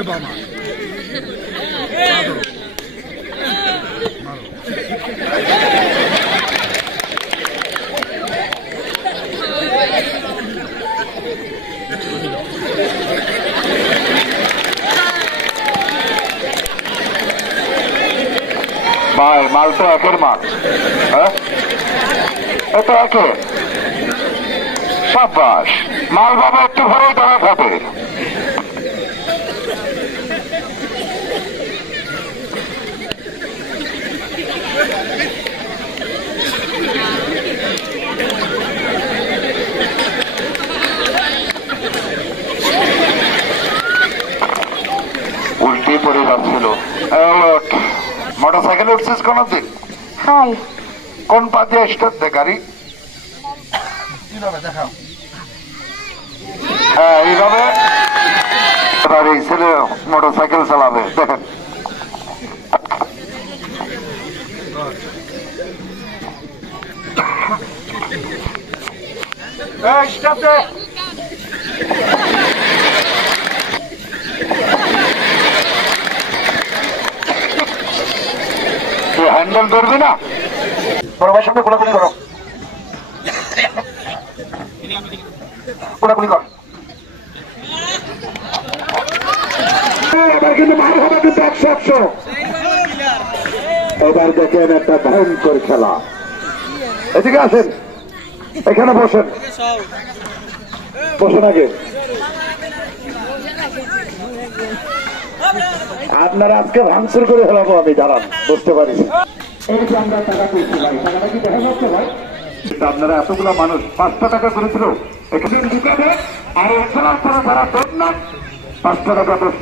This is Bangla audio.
থেকে বামা ভাই মাল তো একের মাল, হ্যাঁ এটা একে সাব্বাস মাল বাবা একটু ভরেই টাকা খাবে। উল্টে পড়ে যাচ্ছিল। মোটর সাইকেল উঠছিস কোনদিন? হাই কোন পা দিয়ে আসতে গাড়ি? হ্যাঁ এইভাবে এবার এই ছেলে মোটর সাইকেল চালাবে, দেখেন। হ্যান্ডেল ধরবি না, বড় ভাইয়ের সঙ্গে কোলাকুলি করো, কোলাকুলি কর। এবার কিন্তু মার হবে কিন্তু 100-100। এবার দেখেন একটা ভয়ঙ্কর খেলা। এদিকে আসেন, এখানে বসেন, বসেন আগে। আপনারা আজকে ভাঙচুর করে ফেলাবো আমি, দাঁড়ান, বুঝতে পারিস। আমরা টাকা পেয়েছি ভাই, টাকাটা কি দেখা যাচ্ছে ভাই? আপনারা এতগুলো মানুষ 5টা টাকা করেছিল এখানে দোকানে, আর এছাড়া তারা 5টা টাকা 10